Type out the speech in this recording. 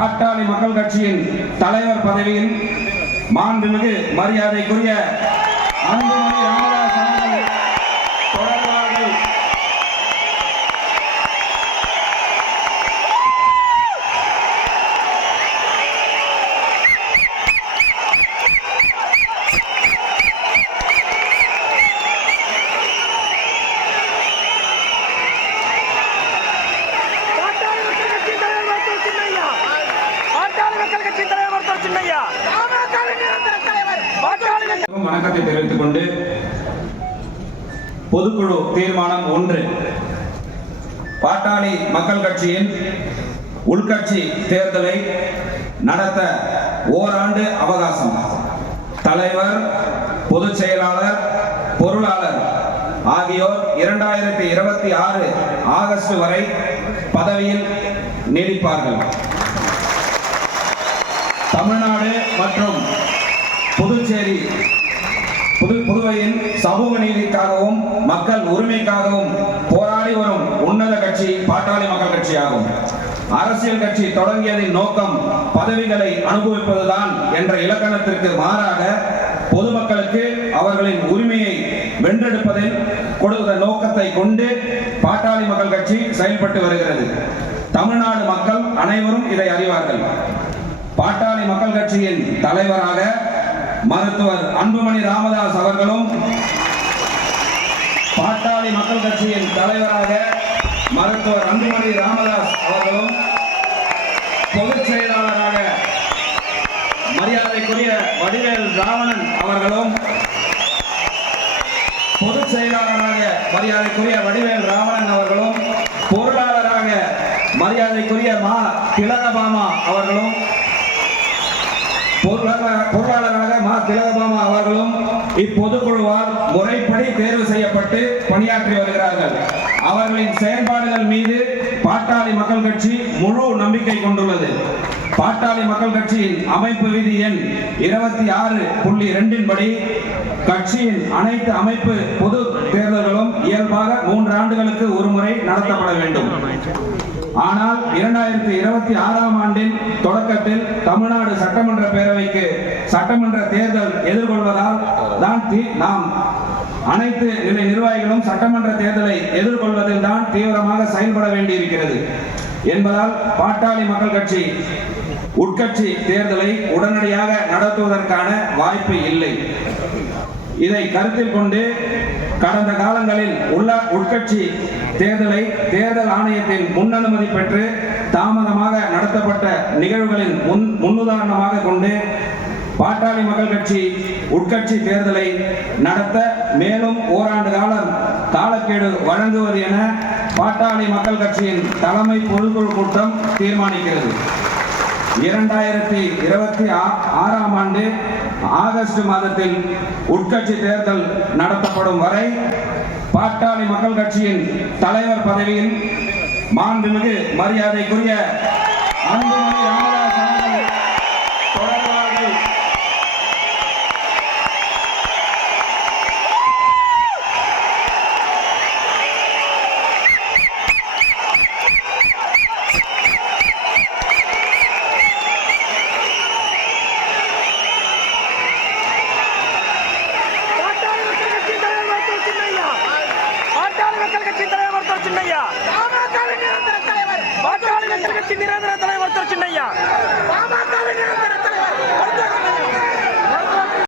பாட்டாளி மக்கள் கட்சியின் தலைவர் பதவியில் மாண்புமிகு மரியாதைக்குரிய அன்புமணி ராமதாஸ் அவர்கள் தொடர்பார்கள். வணக்கத்தை தெரிவித்துக் கொண்டு பொதுக்குழு தீர்மானம் 1 பாட்டாளி மக்கள் கட்சியின் உள்கட்சி தேர்தலை நடத்த ஓராண்டு அவகாசம். தலைவர், பொதுச் செயலாளர், பொருளாளர் ஆகியோர் 2026 ஆகஸ்ட் வரை பதவியில் நீடிப்பார்கள். தமிழ்நாடு மற்றும் புதுவையின் சமூக நீதிக்காகவும் மக்கள் உரிமைக்காகவும் போராடி வரும் உன்னத கட்சி பாட்டாளி மக்கள் கட்சியாகும். அரசியல் கட்சி தொடங்கியதின் நோக்கம் பதவிகளை அனுபவிப்பதுதான் என்ற இலக்கணத்திற்கு மாறாக பொதுமக்களுக்கு அவர்களின் உரிமையை வென்றெடுப்பதில் கொடுத்த நோக்கத்தை கொண்டு பாட்டாளி மக்கள் கட்சி செயல்பட்டு வருகிறது. தமிழ்நாடு மக்கள் அனைவரும் இதை அறிவார்கள். பாட்டாளி மக்கள் கட்சியின் தலைவராக மருத்துவர் அன்புமணி ராமதாஸ் அவர்களும், பாட்டாளி மக்கள் கட்சியின் தலைவராக மருத்துவர் அன்புமணி ராமதாஸ் அவர்களும், பொதுச் செயலாளராக மரியாதைக்குரிய வடிவேல் ராவணன் அவர்களும், பொதுச் செயலாளராக மரியாதைக்குரிய வடிவேல் ராவணன் அவர்களும், பொருளாளராக மரியாதைக்குரிய மா திலகபாமா அவர்களும், பொருளாளராக மா திலகபாமா அவர்களும் இப்பொதுக்குழுவால் முறைப்படி தேர்வு செய்யப்பட்டு பணியாற்றி வருகிறார்கள். அவர்களின் செயல்பாடுகள் மீது பாட்டாளி மக்கள் கட்சி முழு நம்பிக்கை கொண்டுள்ளது. பாட்டாளி மக்கள் கட்சியின் அமைப்பு விதி எண் 26.2 படி கட்சியின் அனைத்து அமைப்பு பொது தேர்தல்களும் இயல்பாக 3 ஆண்டுகளுக்கு ஒருமுறை நடத்தப்பட வேண்டும். ஆனால் 2026 ஆண்டின் தொடக்கத்தில் தமிழ்நாடு சட்டமன்ற பேரவைக்கு சட்டமன்ற தேர்தல் எதிர்கொள்வதால் தான் நாம் அனைத்து நிலை நிர்வாகிகளும் சட்டமன்ற தேர்தலை எதிர்கொள்வதில் தான் தீவிரமாக செயல்பட வேண்டியிருக்கிறது என்பதால் பாட்டாளி மக்கள் கட்சி உட்கட்சி தேர்தலை உடனடியாக நடத்துவதற்கான வாய்ப்பு இல்லை. இதை கருத்தில் கொண்டு கடந்த காலங்களில் உள்ள உட்கட்சி தேர்தலை தேர்தல் ஆணையத்தின் முன்னனுமதி பெற்று தாமதமாக நடத்தப்பட்ட நிகழ்வுகளின் முன்னுதாரணமாக கொண்டு பாட்டாளி மக்கள் கட்சி உட்கட்சி தேர்தலை நடத்த மேலும் ஓராண்டு காலம் காலக்கெடு வழங்குவது என பாட்டாளி மக்கள் கட்சியின் தலைமை பொதுக்குழு கூட்டம் தீர்மானிக்கிறது. 2026 ஆண்டு ஆகஸ்ட் மாதத்தில் உட்கட்சி தேர்தல் நடத்தப்படும் வரை பாட்டாளி மக்கள் கட்சியின் தலைவர் பதவியில் மாண்புமிகு மரியாதைக்குரிய